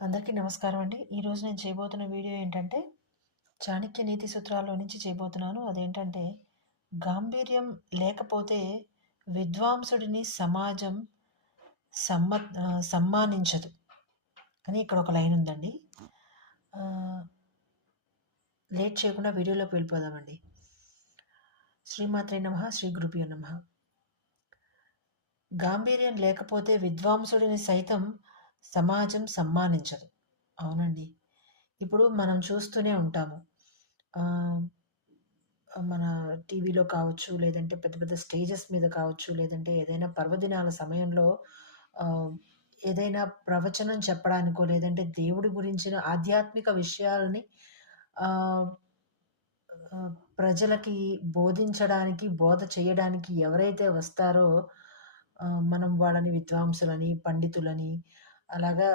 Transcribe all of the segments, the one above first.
అందరికీ నమస్కారం అండి. ఈరోజు నేను చేయబోతున్న వీడియో ఏంటంటే, చాణక్య నీతి సూత్రాల్లో నుంచి చేయబోతున్నాను. అదేంటంటే, గాంభీర్యం లేకపోతే విద్వాంసుడిని సమాజం సమ్మానించదు అని ఇక్కడ ఒక లైన్ ఉందండి. ఆహ్, లేట్ చేయకుండా వీడియోలోకి వెళ్ళిపోదామండి. శ్రీమాత్రే నమః, శ్రీ గురుభ్యో నమః. గాంభీర్యం లేకపోతే విద్వాంసుడిని సైతం సమాజం సమ్మానించదు. అవునండి. ఇప్పుడు మనం చూస్తూనే ఉంటాము. ఆహ్, మన టీవీలో కావచ్చు, లేదంటే పెద్ద పెద్ద స్టేజెస్ మీద కావచ్చు, లేదంటే ఏదైనా పర్వదినాల సమయంలో ఆహ్, ఏదైనా ప్రవచనం చెప్పడానికో, లేదంటే దేవుడి గురించిన ఆధ్యాత్మిక విషయాల్ని ఆహ్, ఆహ్, ప్రజలకి బోధించడానికి, బోధ చేయడానికి ఎవరైతే వస్తారో మనం వాళ్ళని విద్వాంసులని, పండితులని అలాగా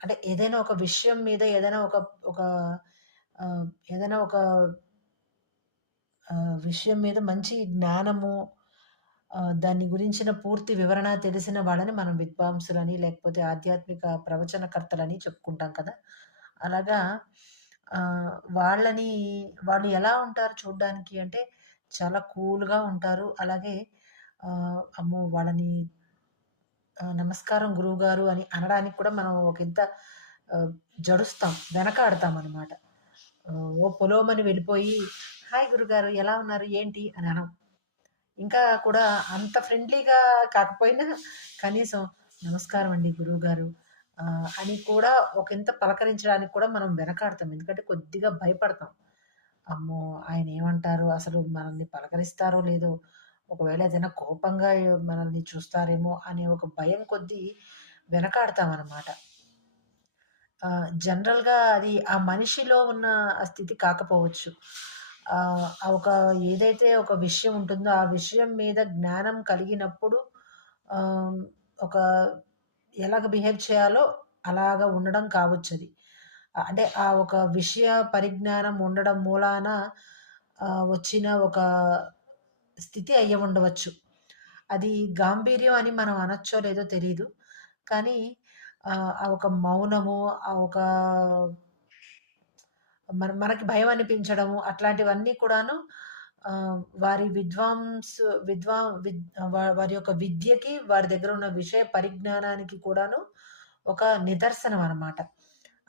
అంటే ఏదైనా ఒక విషయం మీద ఏదైనా ఒక ఒక ఆహ్, ఏదైనా ఒక విషయం మీద మంచి జ్ఞానము దాని గురించిన పూర్తి వివరణ తెలిసిన వాళ్ళని మనం విద్వాంసులని, లేకపోతే ఆధ్యాత్మిక ప్రవచనకర్తలని చెప్పుకుంటాం కదా! అలాగా ఆహ్, వాళ్ళని వాళ్ళు ఎలా ఉంటారు చూడ్డానికి అంటే, చాలా కూల్‌గా ఉంటారు. అలాగే అమ్మో! వాళ్ళని నమస్కారం గురువుగారు అని అనడానికి కూడా మనం ఒకంత ఆహ్, జడుస్తాం. వెనకాడతామనమాట. ఓ పొలోమని వెళ్ళిపోయి, హాయ్ గురుగారు ఎలా ఉన్నారు? ఏంటి? అని అనం. ఇంకా కూడా అంత ఫ్రెండ్లీగా కాకపోయినా కనీసం నమస్కారం అండి గురువుగారు అని కూడా ఒకంత పలకరించడానికి కూడా మనం వెనకాడతాం. ఎందుకంటే కొద్దిగా భయపడతాం. అమ్మో! ఆయన ఏమంటారో అసలు మనల్ని పలకరిస్తారో లేదో, ఒకవేళ ఏదైనా కోపంగా మనల్ని చూస్తారేమో అనే ఒక భయం కొద్దీ వెనకాడతామనమాట. జనరల్‌గా అది ఆ మనిషిలో ఉన్న ఆ స్థితి కాకపోవచ్చు. ఆ ఒక ఏదైతే ఒక విషయం ఉంటుందో, ఆ విషయం మీద జ్ఞానం కలిగినప్పుడు ఆహ్, ఒక ఎలాగ బిహేవ్ చేయాలో అలాగా ఉండడం కావచ్చది. అంటే ఆ ఒక విషయ పరిజ్ఞానం ఉండడం మూలాన వచ్చిన ఒక స్థితి అయ్యి ఉండవచ్చు. అది గాంభీర్యం అని మనం అనొచ్చో లేదో తెలీదు. కానీ ఆ ఒక మౌనము, ఆ ఒక మనకి భయం అనిపించడము అట్లాంటివన్నీ కూడాను వారి విద్వాంస్ విద్వా విద్ వారి యొక్క విద్యకి, వారి దగ్గర ఉన్న విషయ పరిజ్ఞానానికి కూడాను ఒక నిదర్శనం అనమాట.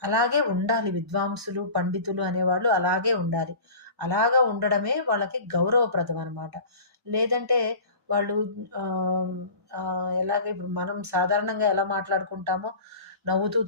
అలాగే ఉండాలి విద్వాంసులు, పండితులు అనేవాళ్ళు అలాగే ఉండాలి. అలాగా ఉండడమే వాళ్ళకి గౌరవప్రదం అనమాట. లేదంటే వాళ్ళు ఎలాగ ఇప్పుడు మనం సాధారణంగా ఎలా మాట్లాడుకుంటామో నవ్వుతూ